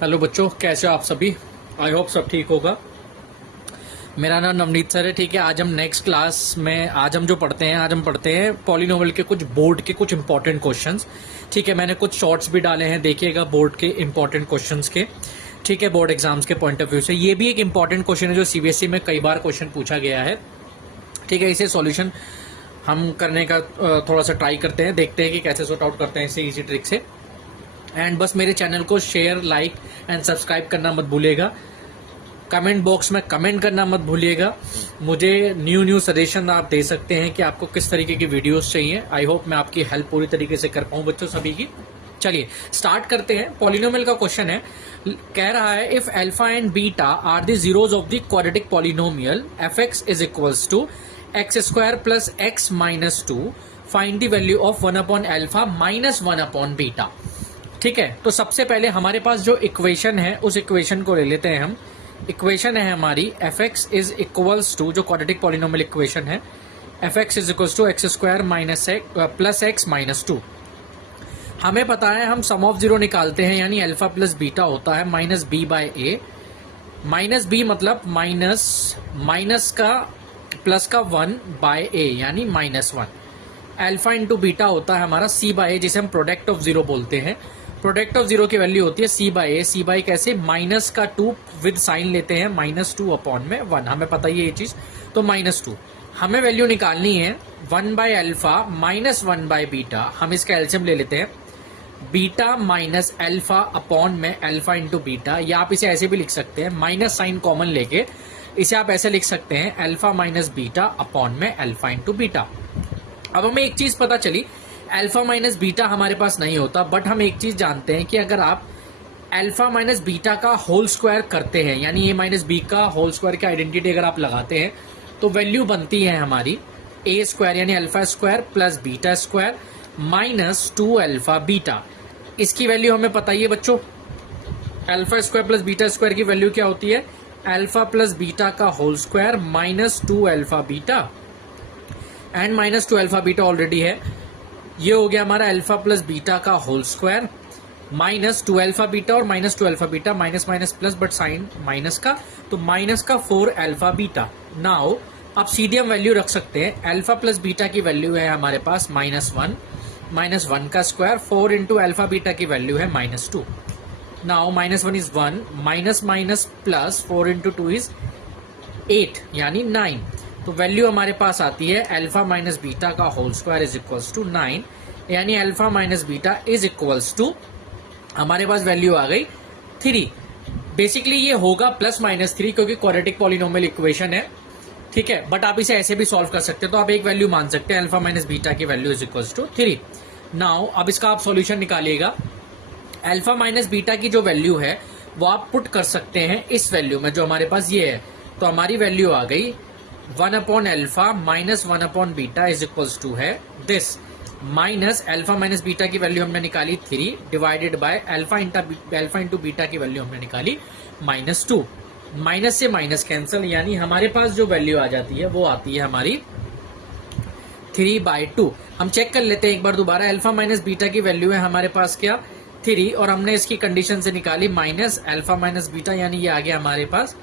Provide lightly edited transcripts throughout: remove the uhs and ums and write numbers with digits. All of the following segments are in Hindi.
हेलो बच्चों, कैसे हो आप सभी। आई होप सब ठीक होगा। मेरा नाम नवनीत सर है। ठीक है, आज हम नेक्स्ट क्लास में आज हम पढ़ते हैं पॉलिनोमियल के कुछ बोर्ड के कुछ इंपॉर्टेंट क्वेश्चंस। ठीक है, मैंने कुछ शॉर्ट्स भी डाले हैं, देखिएगा बोर्ड के इंपॉर्टेंट क्वेश्चंस के। ठीक है, बोर्ड एग्जाम्स के पॉइंट ऑफ व्यू से ये भी एक इंपॉर्टेंट क्वेश्चन है जो सीबीएसई में कई बार क्वेश्चन पूछा गया है। ठीक है, इसे सॉल्यूशन हम करने का थोड़ा सा ट्राई करते हैं, देखते हैं कि कैसे सॉर्ट आउट करते हैं इसे इजी ट्रिक से। एंड बस मेरे चैनल को शेयर, लाइक एंड सब्सक्राइब करना मत भूलिएगा। कमेंट बॉक्स में कमेंट करना मत भूलिएगा। मुझे न्यू सजेशन आप दे सकते हैं कि आपको किस तरीके की वीडियोस चाहिए। आई होप मैं आपकी हेल्प पूरी तरीके से कर पाऊं बच्चों सभी की। चलिए स्टार्ट करते हैं। पॉलिनोमियल का क्वेश्चन है, कह रहा है if alpha and beta are the zeros of the quadratic polynomial f x is equals to x square plus x minus two, find the value of 1 upon alpha minus 1 upon beta. ठीक है, तो सबसे पहले हमारे पास जो इक्वेशन है उस इक्वेशन को ले लेते हैं हम। इक्वेशन है हमारी f x is equals to, जो क्वाड्रेटिक पॉलिनोमियल इक्वेशन है, f x is equals to x square minus plus x minus two. हमें पता है हम सम ऑफ जीरो निकालते हैं, यानी अल्फा प्लस बीटा होता है minus b by A. Minus B मतलब माइनस का प्लस का 1 बाय ए यानी माइनस 1। अल्फा इंटू बीटा होता है हमारा सी बाय ए, जिसे हम प्रोडक्ट ऑफ जीरो बोलते हैं। प्रोडक्ट ऑफ जीरो की वैल्यू होती है सी बाय ए। सी बाय कैसे, माइनस का 2 विद साइन लेते हैं, माइनस 2 अपॉन में 1, हमें पता ही है ये चीज। तो माइनस 2 हमें वैल्यू निकालनी है 1 by alpha minus 1 by beta. हम इसका एलसीएम ले लेते हैं, बीटा माइनस अल्फा अपॉन में अल्फा इंटू बीटा, या आप इसे ऐसे भी लिख सकते हैं, माइनस साइन कॉमन लेके इसे आप ऐसे लिख सकते हैं, अल्फा माइनस बीटा अपॉन में अल्फा इंटू बीटा। अब हमें एक चीज पता चली, अल्फा माइनस बीटा हमारे पास नहीं होता, बट हम एक चीज जानते हैं कि अगर आप अल्फा माइनस बीटा का होल स्क्वायर करते हैं, यानी ए माइनस बी का होल स्क्वायर की आइडेंटिटी अगर आप लगाते हैं, तो वैल्यू बनती है हमारी ए स्क्वायर यानी alpha square plus beta square minus 2 alpha beta. इसकी वैल्यू हमें पता ही है बच्चों, alpha square plus beta square की वैल्यू क्या होती है, अल्फा प्लस बीटा का whole square minus 2 alpha beta, and minus 2 alpha beta already है। ये हो गया हमारा अल्फा प्लस बीटा का whole square minus 2 alpha beta, और minus 2 alpha beta minus minus plus, but sign minus का, तो माइनस का 4 अल्फा बीटा। नाउ अब सीधे हम वैल्यू रख सकते हैं, अल्फा प्लस बीटा की वैल्यू है हमारे पास माइनस 1, माइनस 1 का स्क्वायर 4 इंटू अल्फा बीटा की वैल्यू है minus 2। Now minus 1 is 1, minus minus plus 4 into 2 is 8 यानी 9। तो वैल्यू हमारे पास आती है अल्फा माइनस बीटा का whole square is equals to 9, यानी alpha minus beta is equals to, हमारे पास वैल्यू आ गई 3। बेसिकली ये होगा प्लस माइनस 3, क्योंकि क्वाड्रेटिक पॉलिनोमियल इक्वेशन है। ठीक है, बट आप इसे ऐसे भी सॉल्व कर सकते हैं, तो आप एक वैल्यू मान सकते हैं, अल्फा माइनस बीटा की value is equals to 3। Now अब इसका आप सॉल्यूशन निकालिएगा। अल्फा माइनस बीटा की जो वैल्यू है वो आप पुट कर सकते हैं इस वैल्यू में जो हमारे पास ये है। तो हमारी वैल्यू आ गई 1 upon alpha minus 1 upon beta is equals to है this, minus alpha minus beta की वैल्यू हमने निकाली 3 divided by alpha into beta की वैल्यू हमने निकाली माइनस 2। माइनस से माइनस कैंसिल, यानी हमारे पास जो वैल्यू आ जाती है वो आती है हमारी 3/2। हम चेक कर लेते हैं एक बार दोबारा, अल्फा माइनस बीटा की वैल्यू है हमारे पास क्या 3, और हमने इसकी कंडीशन से निकाली माइनस अल्फा माइनस बीटा, यानी ये आ गया हमारे पास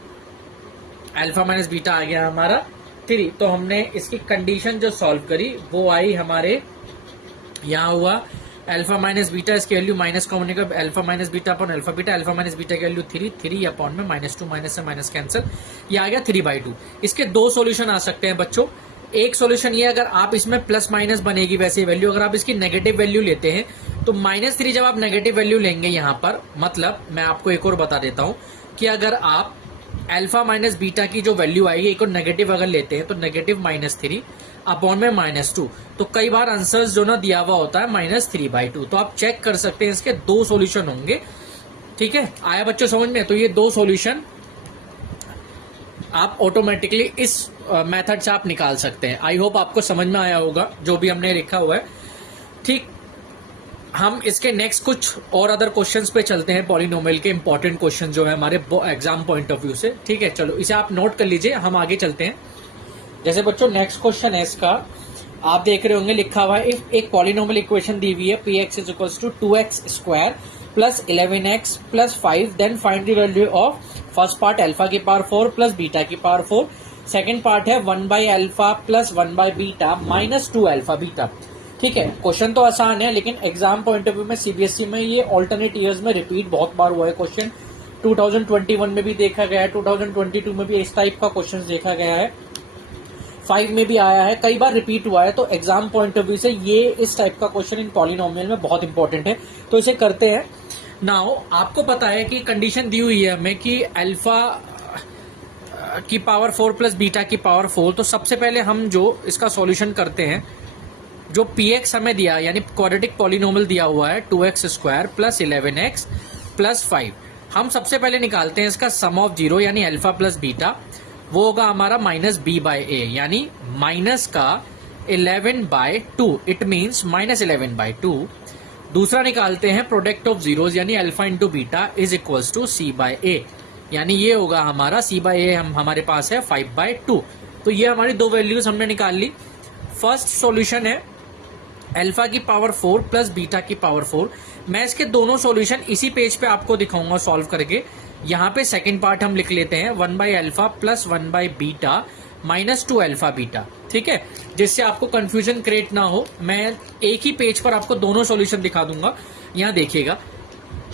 अल्फा माइनस बीटा आ गया हमारा 3। तो हमने इसकी कंडीशन जो सॉल्व करी वो आई हमारे, यहाँ हुआ अल्फा माइनस बीटा, इसकी वैल्यू माइनस कॉमन निकल, alpha minus beta upon alpha beta, alpha minus beta की वैल्यू 3 अपॉन में माइनस 2, माइनस से माइनस कैंसिल, ये आ गया 3/2। इसके दो सॉल्यूशन आ सकते हैं बच्चों। एक सॉल्यूशन ये, अगर आप इसमें प्लस माइनस बनेगी वैसे वैल्यू, अगर आप इसकी नेगेटिव वैल्यू लेते हैं तो -3 जब आप नेगेटिव वैल्यू लेंगे यहाँ पर, मतलब मैं आपको एक और बता देता हूँ कि अगर आप अल्फा माइनस बीटा की जो वैल्यू आएगी एक और नेगेटिव अगर लेते हैं तो नेगेटिव -3 अपॉन में -2, तो कई बार आंसर्स जो ना दिया हुआ होता है -3/2। तो आप चेक कर सकते हैं, इसके दो सॉल्यूशन होंगे। ठीक है, आया बच्चों समझ में? तो ये दो सॉल्यूशन आप ऑटोमेटिकली इस मेथड से आप निकाल सकते हैं। आई होप आपको समझ में आया होगा जो भी हमने लिखा हुआ है। ठीक, हम इसके नेक्स्ट कुछ और अदर क्वेश्चंस पे चलते हैं, पॉलिनोमियल के इंपॉर्टेंट क्वेश्चन जो है हमारे एग्जाम पॉइंट ऑफ व्यू से। ठीक है, चलो इसे आप नोट कर लीजिए, हम आगे चलते हैं। जैसे बच्चों नेक्स्ट क्वेश्चन है इसका, आप देख रहे होंगे लिखा हुआ है, इफ एक पॉलिनोमियल इक्वेशन दी हुई है p x is equals to 2x square plus 11x plus 5, then find the value of first part alpha की पावर 4 प्लस बीटा की पावर 4, सेकेंड पार्ट है 1 by alpha plus 1 by beta minus 2 alpha beta. ठीक है, क्वेश्चन तो आसान है, लेकिन एग्जाम पॉइंट ऑफ व्यू में सीबीएसई में ये ऑल्टरनेट ईयर्स में रिपीट बहुत बार हुआ है क्वेश्चन। 2021 में भी देखा गया है, 2022 में भी इस टाइप का क्वेश्चन देखा गया है, 5 में भी आया है, कई बार रिपीट हुआ है। तो एग्जाम पॉइंट ऑफ व्यू से ये इस टाइप का क्वेश्चन इन पॉलिनोमियल में बहुत इंपॉर्टेंट है, तो इसे करते हैं। नाउ आपको पता है कि कंडीशन दी हुई है हमें कि अल्फा की पावर 4 प्लस बीटा की पावर 4। तो सबसे पहले हम जो इसका सॉल्यूशन करते हैं, जो px हमें दिया यानी क्वाड्रेटिक पॉलिनोमियल दिया हुआ है 2x square plus 11x plus 5, हम सबसे पहले निकालते हैं इसका सम ऑफ जीरो यानी अल्फा प्लस बीटा, वो होगा हमारा माइनस बी बाई ए, यानी माइनस का 11/2, इट मीन्स माइनस 11/2। दूसरा निकालते हैं प्रोडक्ट ऑफ जीरोज यानी alpha into beta is equals to c by a, यानी ये होगा हमारा सी बाई ए हमारे पास है 5/2। तो ये हमारी दो वैल्यूज हमने निकाल ली। फर्स्ट सॉल्यूशन है अल्फा की पावर 4 प्लस बीटा की पावर 4। मैं इसके दोनों सॉल्यूशन इसी पेज पे आपको दिखाऊंगा सॉल्व करके। यहाँ पे सेकंड पार्ट हम लिख लेते हैं 1 by alpha plus 1 by beta minus 2 alpha beta. ठीक है, जिससे आपको कंफ्यूजन क्रिएट ना हो, मैं एक ही पेज पर आपको दोनों सॉल्यूशन दिखा दूंगा। यहाँ देखिएगा,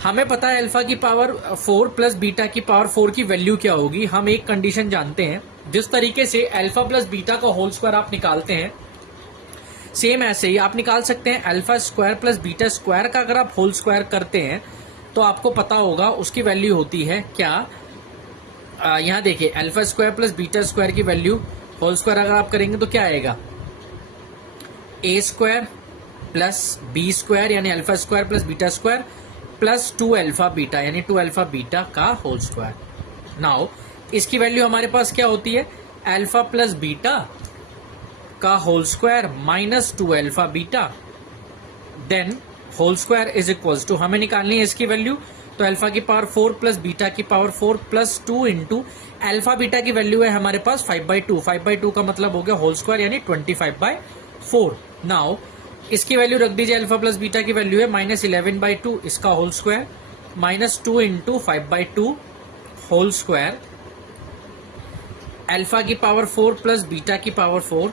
हमें पता है अल्फा की पावर 4 प्लस बीटा की पावर 4 की वैल्यू क्या होगी। हम एक कंडीशन जानते हैं, जिस तरीके से अल्फा प्लस बीटा का होल स्क्वायर आप निकालते हैं, सेम ऐसे ही आप निकाल सकते हैं alpha square plus beta square का। अगर आप होल स्क्वायर करते हैं तो आपको पता होगा उसकी वैल्यू होती है क्या। यहाँ देखिए, alpha square plus beta square की वैल्यू होल स्क्वायर अगर आप करेंगे तो क्या आएगा, A square plus B square यानी alpha square plus beta square plus 2 alpha beta यानी 2 अल्फा बीटा का होल स्क्वायर। नाउ इसकी वैल्यू हमारे पास क्या होती है, अल्फा प्लस बीटा का whole square minus 2 alpha beta, then whole square is equals to, हमें निकालनी है इसकी वैल्यू, तो अल्फा की पावर 4 प्लस बीटा की power 4 plus 2 into alpha beta की वैल्यू है हमारे पास 5/2। 5/2 का मतलब हो गया होल स्क्वायर यानी 25/4। नाउ इसकी वैल्यू रख दीजिए, अल्फा प्लस बीटा की वैल्यू है माइनस 11/2, इसका whole square minus 2 into 5/2 whole square, alpha की पावर 4 प्लस बीटा की पावर 4,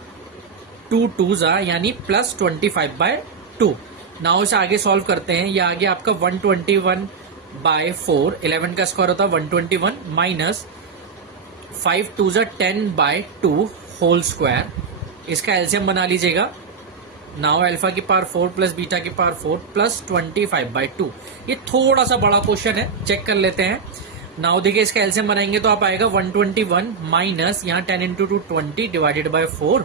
2 2s यानी प्लस 25/2। नाउ इसे आगे सॉल्व करते हैं। ये आगे आपका 121/4, 11 का स्क्वायर होता है 121 माइनस 5 2s 10/2 होल स्क्वायर, इसका एलसीएम बना लीजिएगा। नाउ अल्फा की पावर 4 प्लस बीटा की पावर 4 प्लस 25/2। ये थोड़ा सा बड़ा क्वेश्चन है, चेक कर लेते हैं। नाउ देखिए, इसका एलसीएम बनाएंगे तो आप आएगा 121 माइनस यहाँ 10 इंटू 2 20 डिवाइडेड बाय 4।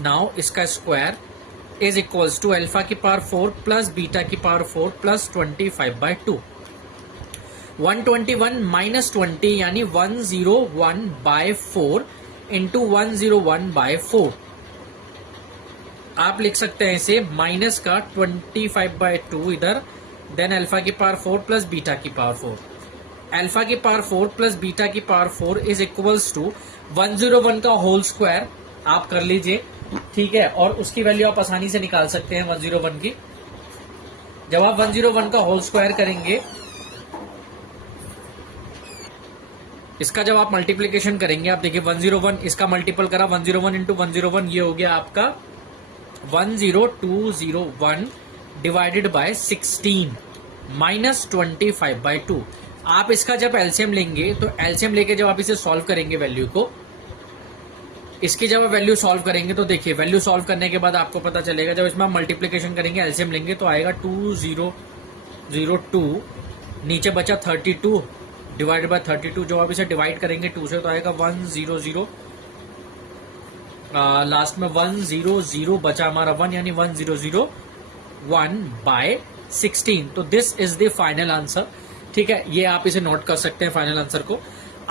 नाउ इसका square is equals to alpha की पावर 4 प्लस बीटा की पावर 4 प्लस 25/2। 121 माइनस 20 यानी 101/4 इंटू 101/4। आप लिख सकते हैं इसे माइनस का 25/2 इधर, देन अल्फा की पावर 4 प्लस बीटा की पावर 4। अल्फा की पावर 4 प्लस बीटा की पावर 4 इज इक्वल्स टू 101 का होल स्क्वायर आप कर लीजिए। ठीक है, और उसकी वैल्यू आप आसानी से निकाल सकते हैं 101 की। जब आप 101 का होल स्क्वायर करेंगे, इसका जब आप मल्टीप्लीकेशन करेंगे, आप देखिए 101 इसका मल्टीपल करा 101 इंटू 101, ये हो गया आपका 10201 डिवाइडेड बाय 16 माइनस 25/2। आप इसका जब एलसीएम लेंगे, तो एलसीएम लेके जब आप इसे सॉल्व करेंगे वैल्यू को, इसकी जब वैल्यू सॉल्व करेंगे तो देखिए, वैल्यू सॉल्व करने के बाद आपको पता चलेगा, जब इसमें आप मल्टीप्लीकेशन करेंगे एलसीएम लेंगे तो आएगा 2002, नीचे बचा 32 डिवाइडेड बाय 32। जब आप इसे डिवाइड करेंगे 2 से तो आएगा 100, लास्ट में 100 बचा हमारा 1 यानी 1001/16। तो this is the final answer. ठीक है, ये आप इसे नोट कर सकते हैं फाइनल आंसर को।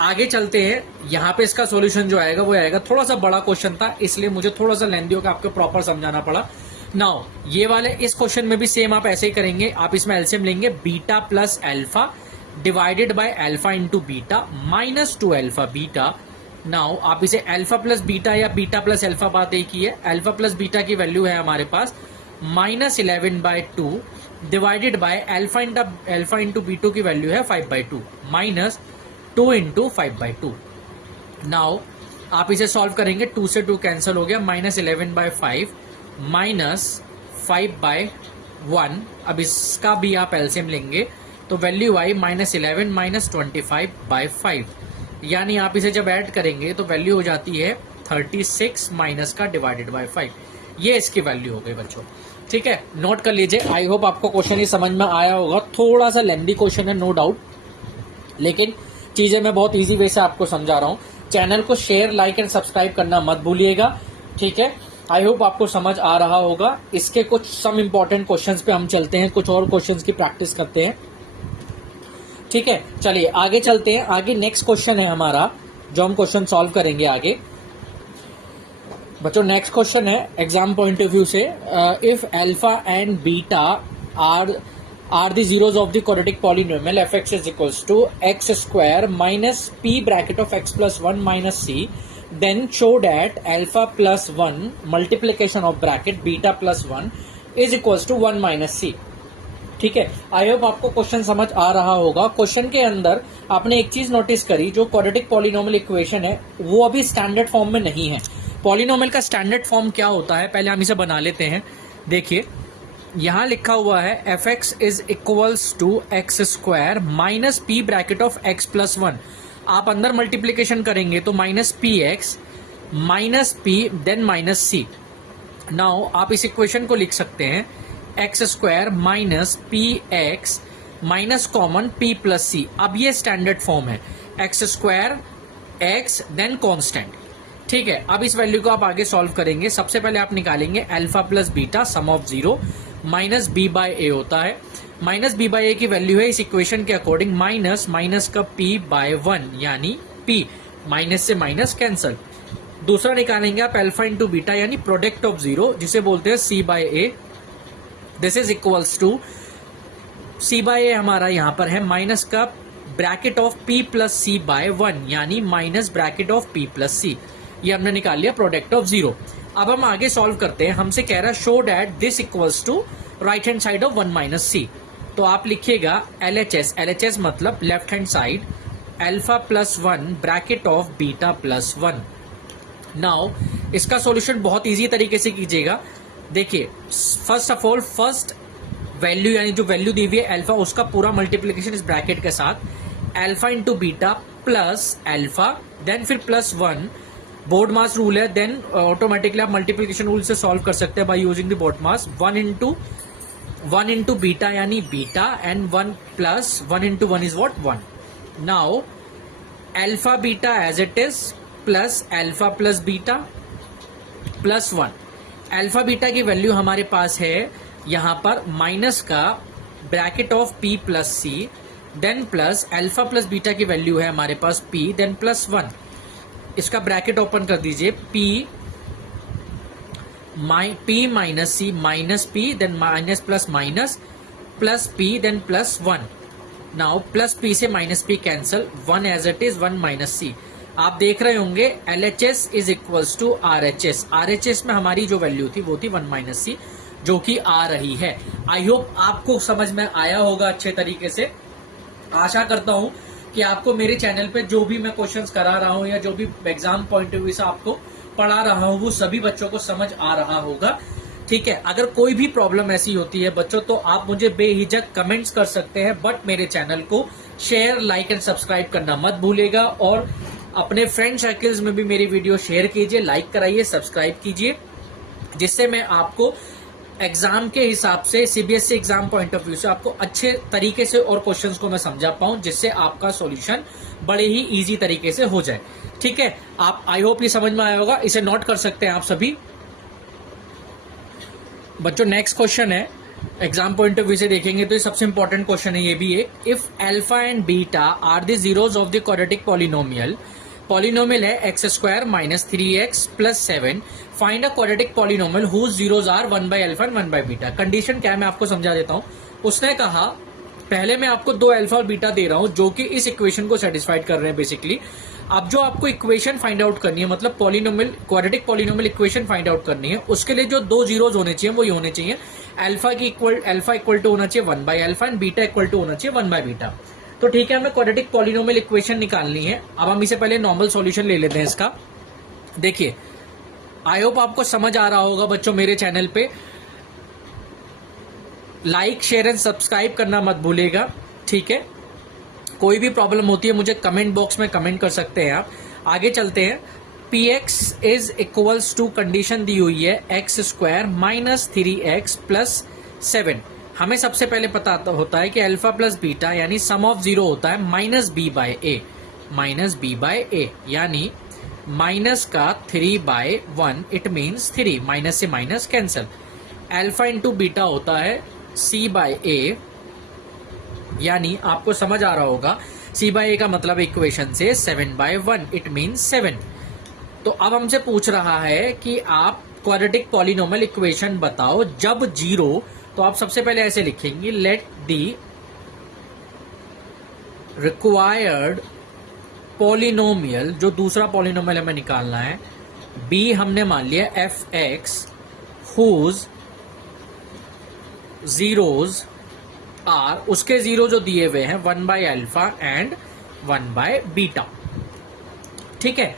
आगे चलते हैं, यहाँ पे इसका सॉल्यूशन जो आएगा वो आएगा, थोड़ा सा बड़ा क्वेश्चन था इसलिए मुझे थोड़ा सा लेंदी होकर आपको प्रॉपर समझाना पड़ा। नाउ ये वाले इस क्वेश्चन में भी सेम आप ऐसे ही करेंगे, आप इसमें एलसीएम लेंगे beta plus alpha divided by alpha into beta minus 2 alpha beta. Now आप इसे अल्फा प्लस बीटा या बीटा प्लस अल्फा, बात एक ही है। अल्फा प्लस बीटा की वैल्यू है हमारे पास minus 11/2 divided by alpha into B2 की वैल्यू है 5/2 माइनस 2 इंटू 5/2। नाउ आप इसे सॉल्व करेंगे, 2 से 2 कैंसिल हो गया, -11/5 माइनस 5/1। अब इसका भी आप एलसीएम लेंगे तो वैल्यू आई -11 माइनस 25/5, यानी आप इसे जब ऐड करेंगे तो वैल्यू हो जाती है 36 माइनस का डिवाइडेड बाय 5। ये इसकी वैल्यू हो गई बच्चों, ठीक है, नोट कर लीजिए। आई होप आपको क्वेश्चन ही समझ में आया होगा। थोड़ा सा लेंथी क्वेश्चन है, नो डाउट, लेकिन चीजें मैं बहुत इजी वे से आपको समझा रहा हूं। चैनल को शेयर, लाइक एंड सब्सक्राइब करना मत भूलिएगा, ठीक है। आई होप आपको समझ आ रहा होगा। इसके कुछ सम इंपॉर्टेंट क्वेश्चंस पे हम चलते हैं, कुछ और क्वेश्चंस की प्रैक्टिस करते हैं, ठीक है। चलिए आगे चलते हैं। आगे नेक्स्ट क्वेश्चन है हमारा, जो हम क्वेश्चन सॉल्व करेंगे आगे बच्चों। नेक्स्ट क्वेश्चन है एग्जाम पॉइंट ऑफ व्यू से, if alpha and beta are the zeros of the quadratic polynomial fx is equals to x square minus p bracket of x plus 1 minus c, then show that alpha plus 1 multiplication of bracket beta plus 1 is equals to 1 minus c, ठीक है। आई होप आपको क्वेश्चन समझ आ रहा होगा। क्वेश्चन के अंदर आपने एक चीज नोटिस करी, जो क्वाड्रेटिक पॉलिनोमियल इक्वेशन है वो अभी स्टैंडर्ड फॉर्म में नहीं है। पॉलिनोमियल का स्टैंडर्ड फॉर्म क्या होता है, पहले हम इसे बना लेते हैं। देखिए यहां लिखा हुआ है fx is equals to x square minus p bracket of x plus 1। आप अंदर मल्टीप्लीकेशन करेंगे तो minus p x minus P then minus c. Now आप इस इक्वेशन को लिख सकते हैं x square minus p x minus common p plus c. अब ये स्टैंडर्ड फॉर्म है, x square x then constant, ठीक है। अब इस वैल्यू को आप आगे सॉल्व करेंगे। सबसे पहले आप निकालेंगे alpha plus beta sum of 0 minus b by a होता है। माइनस बी बाय ए की वैल्यू है इस इक्वेशन के अकॉर्डिंग माइनस का पी बाय 1, यानी पी, माइनस से माइनस कैंसल। दूसरा निकालेंगे आप अल्फा इंटू बीटा यानी प्रोडक्ट ऑफ 0, जिसे बोलते हैं c by a. This is equals to c by a हमारा यहां पर है माइनस का bracket of P plus c by 1, यानी minus bracket of P plus c. ये हमने निकाल लिया प्रोडक्ट ऑफ 0। अब हम आगे सॉल्व करते हैं। हमसे कह रहा है show that this equals to right hand side of 1 minus c. तो आप लिखिएगा LHS मतलब left hand side, alpha plus 1 bracket of beta plus 1। Now इसका सॉल्यूशन बहुत इजी तरीके से कीजिएगा। देखिए first of all first value यानी जो वैल्यू दी हुई है अल्फा, उसका पूरा मल्टीप्लीकेशन इस ब्रैकेट के साथ alpha into beta plus alpha, then फिर प्लस 1। बोर्ड मास रूल है, देन ऑटोमेटिकली आप मल्टीप्लीकेशन रूल से सॉल्व कर सकते हैं by using the BODMAS. 1 into beta यानी beta and 1 plus 1 into 1 is what 1। Now alpha beta as it is plus alpha plus beta plus 1। Alpha beta की वैल्यू हमारे पास है यहां पर माइनस का bracket of P plus C, then plus alpha plus beta की वैल्यू है हमारे पास पी, देन प्लस 1। इसका ब्रैकेट ओपन कर दीजिए, P minus C minus P then minus plus P then plus 1। Now plus P से minus P cancel, 1 as it is 1 minus C. आप देख रहे होंगे LHS is equals to RHS। RHS में हमारी जो वैल्यू थी वो थी 1 माइनस सी, जो कि आ रही है। आई होप आपको समझ में आया होगा अच्छे तरीके से। आशा करता हूं कि आपको मेरे चैनल पे जो भी मैं क्वेश्चंस करा रहा हूं या जो भी एग्जाम पॉइंट ऑफ व्यू से आपको पढ़ा रहा हूं वो सभी बच्चों को समझ आ रहा होगा, ठीक है। अगर कोई भी प्रॉब्लम ऐसी होती है बच्चों तो आप मुझे बेहिचक कमेंट्स कर सकते हैं, बट मेरे चैनल को शेयर, लाइक एंड सब्सक्राइब करना मत भूलिएगा। और अपने फ्रेंड सर्कल्स में भी मेरी वीडियो शेयर कीजिए, लाइक कराइए, सब्सक्राइब कीजिए, जिससे मैं आपको एग्जाम के हिसाब से CBSE exam point of view से आपको अच्छे तरीके से और क्वेश्चंस को मैं समझा पाऊं, जिससे आपका सॉल्यूशन बड़े ही इजी तरीके से हो जाए, ठीक है। आप आई होप ये समझ में आया होगा, इसे नोट कर सकते हैं आप सभी बच्चों। नेक्स्ट क्वेश्चन है एग्जाम पॉइंट ऑफ व्यू से देखेंगे तो ये सबसे इंपॉर्टेंट क्वेश्चन है ये भी एक। If alpha and beta are the zeros of the quadratic polynomial, polynomial है x square minus 3x plus 7, find a quadratic polynomial whose zeros are 1 by alpha and 1 by beta. Condition क्या है मैं आपको समझा देता हूं। उसने कहा पहले मैं आपको 2 अल्फा और बीटा दे रहा हूं जो कि इस इक्वेशन को सेटिस्फाइड कर रहे हैं बेसिकली। अब जो आपको इक्वेशन फाइंड आउट करनी है, मतलब polynomial quadratic polynomial equation find out करनी है, उसके लिए जो 2 zeros होने चाहिए वो ये होने चाहिए अल्फा इक्वल टू होना चाहिए 1 by alpha and beta equal to होना चाहिए 1 बाय बीटा। तो ठीक है, हमें क्वाड्रेटिक पॉलिनोमियल इक्वेशन निकालनी है। अब हम इसे पहले नॉर्मल सॉल्यूशन ले लेते हैं इसका। देखिए, आई होप आपको समझ आ रहा होगा बच्चों। मेरे चैनल पे लाइक शेयर एंड सब्सक्राइब करना मत भूलिएगा, ठीक है। कोई भी प्रॉब्लम होती है मुझे कमेंट बॉक्स में कमेंट कर सकते हैं आप। आगे चलते हैं। P x is equals to condition दी हुई है x square minus 3x plus 7। हमें सबसे पहले पता होता है कि अल्फा प्लस बीटा यानी सम ऑफ जीरो होता है माइनस बी बाय ए, यानी माइनस का 3/1 इट मीन्स 3, माइनस से minus cancel. Alpha into beta होता है c बाय ए, यानी आपको समझ आ रहा होगा c बाय ए का मतलब इक्वेशन से 7/1 इट मीन्स 7। तो अब हमसे पूछ रहा है कि आप क्वाड्रेटिक पॉलिनोमियल इक्वेशन बताओ जब जीरो। तो आप सबसे पहले ऐसे लिखेंगे, लेट दी रिक्वायर्ड पॉलिनोमियल, जो दूसरा पॉलिनोमियल हमें निकालना है, बी हमने मान लिया F X whose zeros are, उसके जीरो जो दिए हुए हैं 1 by alpha and 1 by beta, ठीक है।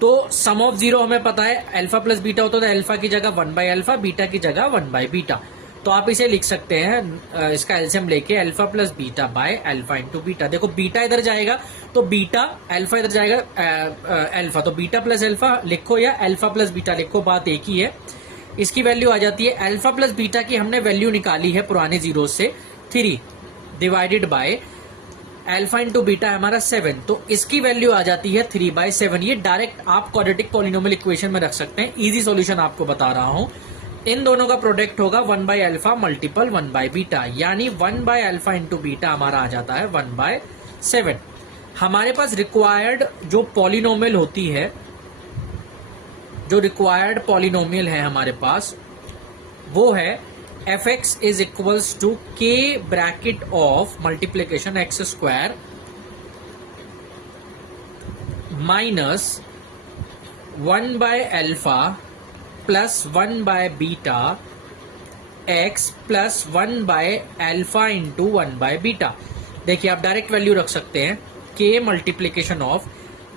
तो सम ऑफ जीरो हमें पता है अल्फा प्लस बीटा होता है, अल्फा की जगह 1 बाय अल्फा, बीटा की जगह 1 बाय बीटा। तो आप इसे लिख सकते हैं इसका एलसीएम लेके alpha plus beta by alpha into beta. देखो बीटा इधर जाएगा तो बीटा, अल्फा इधर जाएगा अल्फा, तो बीटा प्लस अल्फा लिखो या अल्फा प्लस बीटा लिखो, बात एक ही है। इसकी वैल्यू आ जाती है अल्फा प्लस बीटा की हमने वैल्यू निकाली है पुराने जीरो से 3 divided by alpha into beta हमारा 7, तो इसकी वैल्यू आ जाती है 3/7। ये डायरेक्ट आप क्वाड्रेटिक पॉलिनोमियल इक्वेशन में रख सकते हैं। इजी सॉल्यूशन आपको बता रहा हूं। इन दोनों का प्रोडक्ट होगा 1 by alpha multiple 1 by beta, यानी 1 बाय अल्फा इंटू बीटा हमारा आ जाता है 1/7। हमारे पास रिक्वायर्ड जो पॉलिनोमियल होती है, जो रिक्वायर्ड पॉलिनोमियल है हमारे पास, वो है f x is equals to k bracket of multiplication x square minus 1 by alpha plus 1 by beta x plus 1 by alpha into 1 by beta. देखिए, आप डायरेक्ट वैल्यू रख सकते हैं k multiplication of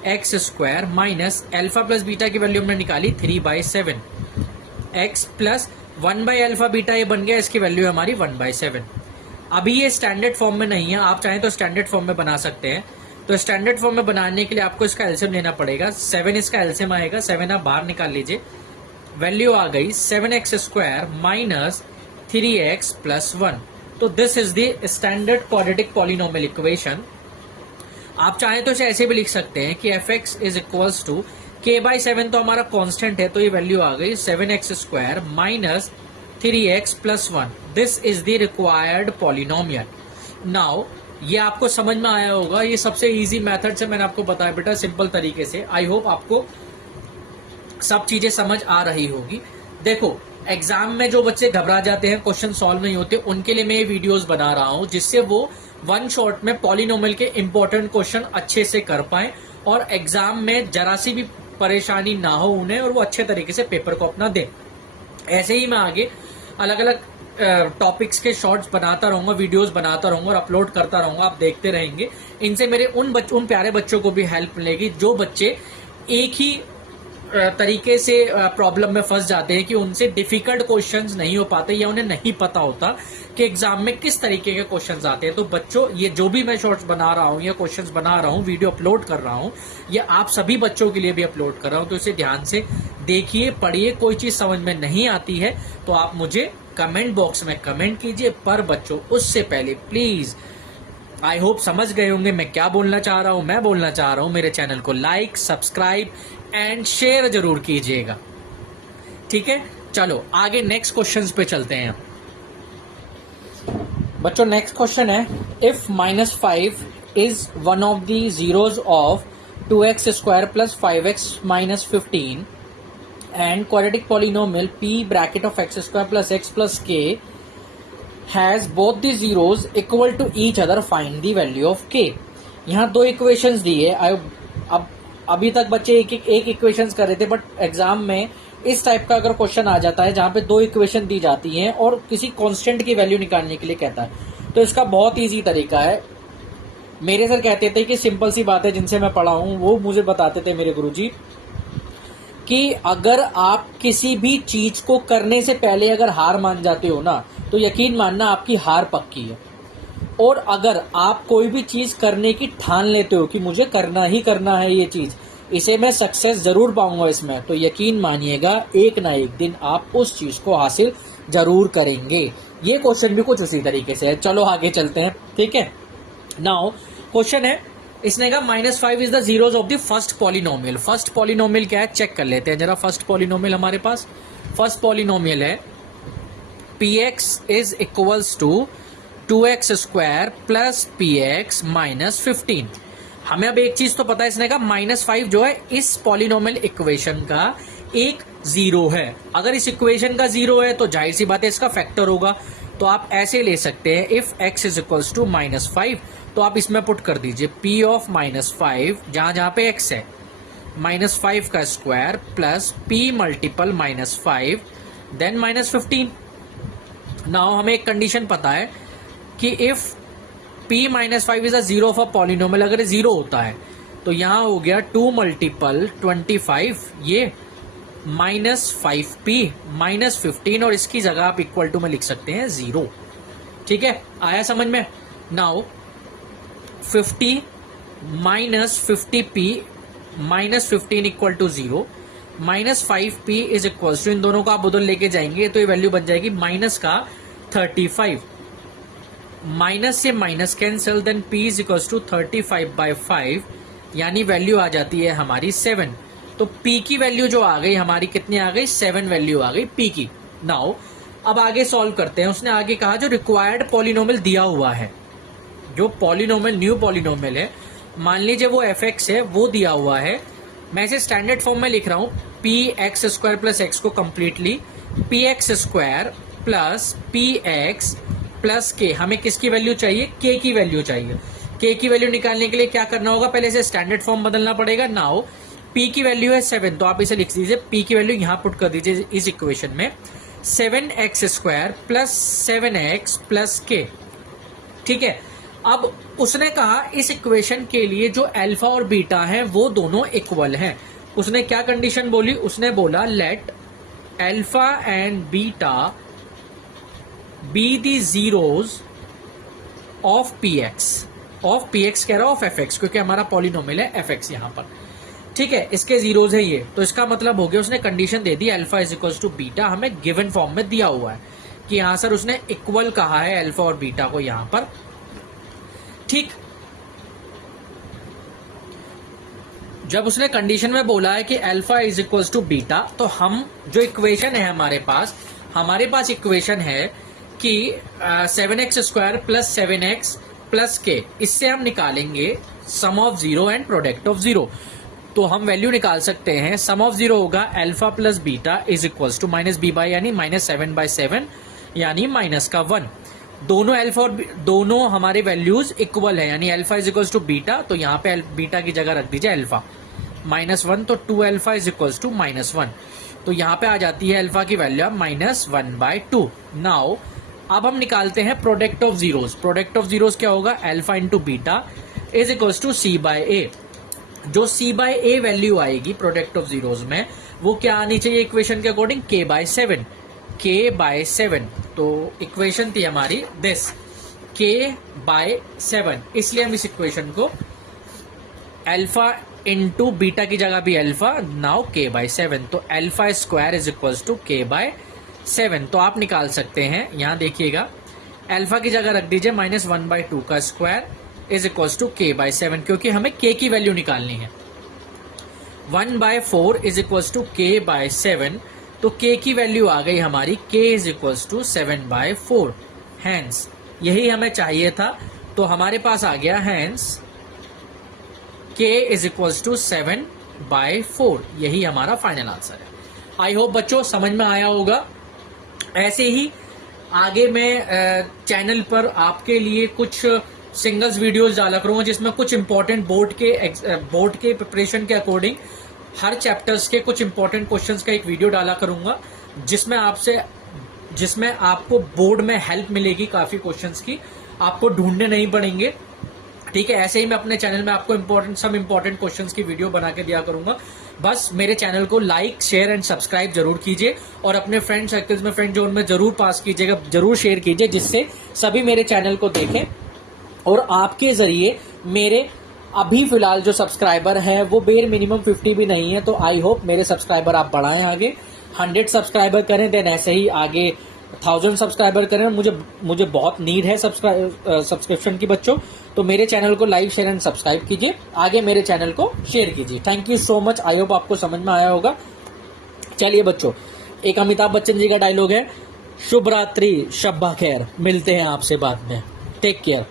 x square minus alpha plus beta की वैल्यू हमने निकाली 3/7, x plus 1 by alpha beta ये बन गया, इसकी वैल्यू है हमारी 1/7। अभी ये स्टैंडर्ड फॉर्म में नहीं है, आप चाहें तो स्टैंडर्ड फॉर्म में बना सकते हैं। तो स्टैंडर्ड फॉर्म में बनाने के लिए आपको इसका एलसीएम लेना पड़ेगा। 7 इसका एलसीएम आएगा, 7 आप बाहर निकाल लीजिए, वैल्यू आ गई 7x square minus 3x plus 1। तो this is the standard quadratic polynomial equation. आप चाहें तो इसे ऐसे भी लिख सकते हैं कि F x is equals to k/7, तो हमारा कांस्टेंट है, तो ये वैल्यू आ गई 7x square minus 3x plus 1। This is the required polynomial. Now ये आपको समझ में आया होगा, ये सबसे इजी मेथड से मैंने आपको बताया बेटा, सिंपल तरीके से। आई होप आपको सब चीजें समझ आ रही होगी। देखो, एग्जाम में जो बच्चे घबरा जाते हैं, क्वेश्चन सॉल्व नहीं होते, उनके लिए मैं ये वीडियोस बना रहा हूं, जिससे वो वन शॉट में पॉलिनोमियल के इंपॉर्टेंट क्वेश्चन अच्छे से कर पाए और एग्जाम में जरा सी भी परेशानी ना हो उन्हें, और वो अच्छे तरीके से पेपर को अपना दें। ऐसे ही मैं आगे अलग अलग टॉपिक्स के शॉर्ट्स बनाता रहूंगा, वीडियोस बनाता रहूंगा और अपलोड करता रहूंगा, आप देखते रहेंगे। इनसे मेरे उन प्यारे बच्चों को भी हेल्प मिलेगी जो बच्चे एक ही तरीके से प्रॉब्लम में फंस जाते हैं कि उनसे डिफिकल्ट क्वेश्चंस नहीं हो पाते या उन्हें नहीं पता होता कि एग्जाम में किस तरीके के क्वेश्चंस आते हैं। तो बच्चों, ये जो भी मैं शॉर्ट्स बना रहा हूं या क्वेश्चंस बना रहा हूं, वीडियो अपलोड कर रहा हूं, ये आप सभी बच्चों के लिए भी अपलोड कर रहा हूं। तो इसे ध्यान से देखिए, पढ़िए। कोई चीज समझ में नहीं आती है तो आप मुझे कमेंट बॉक्स में कमेंट कीजिए। पर बच्चों, उससे पहले प्लीज, आई होप समझ गए होंगे मैं क्या बोलना चाह रहा हूं। मैं बोलना चाह रहा हूं मेरे चैनल को लाइक, सब्सक्राइब एंड शेयर जरूर कीजिएगा, ठीक है। चलो आगे नेक्स्ट क्वेश्चंस पे चलते हैं बच्चों। नेक्स्ट क्वेश्चन है, if -5 is one of the zeros of 2x square plus 5x minus 15 and quadratic polynomial p bracket of x square plus x plus k has both the zeros equal to each other, find the value of k। यहाँ दो इक्वेशंस दी है। अब अभी तक बच्चे एक इक्वेशंस कर रहे थे, बट एग्जाम में इस टाइप का अगर क्वेश्चन आ जाता है जहां पे दो इक्वेशन दी जाती हैं और किसी कांस्टेंट की वैल्यू निकालने के लिए कहता है, तो इसका बहुत इजी तरीका है। मेरे सर कहते थे कि सिंपल सी बात है, जिनसे मैं पढ़ा हूं वो मुझे बताते थे मेरे गुरुजी, कि अगर आप किसी भी चीज को करने से पहले अगर हार मान जाते हो ना, तो यकीन मानना आपकी हार पक्की है। और अगर आप कोई भी चीज करने की ठान लेते हो कि मुझे करना ही करना है ये चीज, इसे मैं सक्सेस जरूर पाऊंगा इसमें, तो यकीन मानिएगा एक ना एक दिन आप उस चीज को हासिल जरूर करेंगे। ये क्वेश्चन भी कुछ उसी तरीके से है। चलो आगे चलते हैं, ठीक है। नाउ क्वेश्चन है, इसने कहा -5 is the zeros of the first polynomial. First polynomial क्या है, चेक कर लेते हैं जरा। फर्स्ट पॉलिनोमियल हमारे पास, फर्स्ट पॉलिनोमियल है px is equals to 2x square plus px minus 15। हमें अब एक चीज तो पता है, इसने कहा -5 जो है इस पॉलिनोमियल इक्वेशन का एक जीरो है। अगर इस इक्वेशन का जीरो है तो जाहिर सी बात है इसका फैक्टर होगा। तो आप ऐसे ले सकते हैं, if x is equals to -5, तो आप इसमें पुट कर दीजिए p ऑफ -5 जहां जहां पे x है, -5 का square plus p multiple -5 then -15। Now हमें एक कंडीशन पता है कि if p -5 is a zero of a polynomial, अगर जीरो होता है तो यहां हो गया 2 मल्टीपल 25 ये -5p -15, और इसकी जगह आप इक्वल टू में लिख सकते हैं 0। ठीक है, आया समझ में। Now 50 -50p -15 equal to 0, -5p is equal to, इन दोनों को आप उधर लेके जाएंगे तो ये वैल्यू बन जाएगी माइनस का 35, माइनस से minus cancel, then p is equal to 35/5, यानी वैल्यू आ जाती है हमारी 7। तो p की वैल्यू जो आ गई हमारी कितनी आ गई, 7 वैल्यू आ गई p की। नाउ अब आगे सॉल्व करते हैं। उसने आगे कहा जो रिक्वायर्ड पॉलिनोमियल दिया हुआ है, जो पॉलिनोमियल न्यू पॉलिनोमियल है, मान लीजिए वो fx है, वो दिया हुआ है। मैं इसे स्टैंडर्ड फॉर्म में लिख रहा हूं, px स्क्वायर प्लस x को completely px square plus px plus k। हमें किसकी वैल्यू चाहिए, k की वैल्यू चाहिए। k की वैल्यू निकालने के लिए क्या करना होगा, पहले इसे स्टैंडर्ड फॉर्म बदलना पड़ेगा। नाउ p की वैल्यू है 7, तो आप इसे लिख दीजिए, p की वैल्यू यहां पुट कर दीजिए इस इक्वेशन में, 7x square plus 7x plus k। ठीक है, अब उसने कहा इस इक्वेशन के लिए जो अल्फा और बीटा हैं वो दोनों इक्वल हैं। उसने क्या कंडीशन बोली, उसने बोला let alpha and beta be the zeros of px। Of px कह रहा हूं ऑफ fx, क्योंकि हमारा पॉलिनोमियल है fx यहां पर। ठीक है, इसके जीरोज है ये, तो इसका मतलब हो गया उसने कंडीशन दे दी alpha is equal to beta, हमें गिवन फॉर्म में दिया हुआ है कि यहां सर उसने इक्वल कहा है अल्फा और बीटा को यहां पर। ठीक, जब उसने कंडीशन में बोला है कि alpha is equal to beta, तो हम जो इक्वेशन है हमारे पास इक्वेशन है कि 7x square plus 7x plus k, इससे हम निकालेंगे sum of zero and product of zero. तो हम वैल्यू निकाल सकते हैं, सम ऑफ जीरो होगा alpha plus beta is equal to -b/, यानी -7/7, यानी -1। दोनों अल्फा और दोनों हमारे वैल्यूज इक्वल है, यानी alpha is equal to beta, तो यहाँ पे बीटा की जगह रख दीजिए अल्फा, -1, तो 2 अल्फा इज इक्वल टू -1, तो यहाँ पे आ जाती है अल्फा की वैल्यू -1/2। नाउ अब हम निकालते हैं product of zeros. Product of zeros क्या होगा, alpha into beta is equal to c/a। जो c/a वैल्यू आएगी प्रोडक्ट ऑफ जीरोज में, वो क्या आनी चाहिए इक्वेशन के अकॉर्डिंग, k/7। k/7, तो इक्वेशन थी हमारी दिस k/7, इसलिए हम इस इक्वेशन को अल्फा इंटू बीटा की जगह भी अल्फा, नाउ k/7, तो alpha square is equal to k/7। तो आप निकाल सकते हैं, यहां देखिएगा अल्फा की जगह रख दीजिए -1/2 का square is equal to k/7, क्योंकि हमें k की वैल्यू निकालनी है। 1/4 इज इक्वल टू k/7, तो k की वैल्यू आ गई हमारी k is equal to 7/4। Hence यही हमें चाहिए था, तो हमारे पास आ गया hence k is equal to 7/4, यही हमारा फाइनल आंसर है। आई होप बच्चों समझ में आया होगा। ऐसे ही आगे मैं चैनल पर आपके लिए कुछ सिंगल्स वीडियोस डाला करूंगा, जिसमें कुछ इंपॉर्टेंट बोर्ड के प्रिपरेशन के अकॉर्डिंग हर चैप्टर्स के कुछ इंपॉर्टेंट क्वेश्चंस का एक वीडियो डाला करूंगा, जिसमें आपको बोर्ड में हेल्प मिलेगी काफी क्वेश्चंस की, आपको ढूंढने नहीं पड़ेंगे। ठीक है, ऐसे ही मैं अपने चैनल में आपको इंपॉर्टेंट क्वेश्चंस की वीडियो बना के दिया करूंगा। बस मेरे चैनल को लाइक, शेयर एंड सब्सक्राइब जरूर कीजिए और अपने फ्रेंड सर्कल्स में, फ्रेंड जोन में जरूर पास कीजिएगा, जरूर शेयर कीजिए, जिससे सभी मेरे चैनल को देखें और आपके जरिए मेरे अभी फिलहाल जो सब्सक्राइबर हैं वो बेर मिनिमम 50 भी नहीं है, तो आई होप मेरे सब्सक्राइबर आप बढ़ाएं आगे, 100 सब्सक्राइबर करें, देन ऐसे ही आगे 1000 सब्सक्राइबर करें। मुझे बहुत नीड है सब्सक्रिप्शन की बच्चों, तो मेरे चैनल को लाइक, शेयर एंड सब्सक्राइब कीजिए, आगे मेरे चैनल को शेयर कीजिए। Thank you so much, I hope आपको समझ में आया होगा। चलिए बच्चों, एक अमिताभ बच्चन जी का डायलॉग है, शुभ रात्रि, शब्बा खैर, मिलते हैं आपसे बाद में, टेक केयर।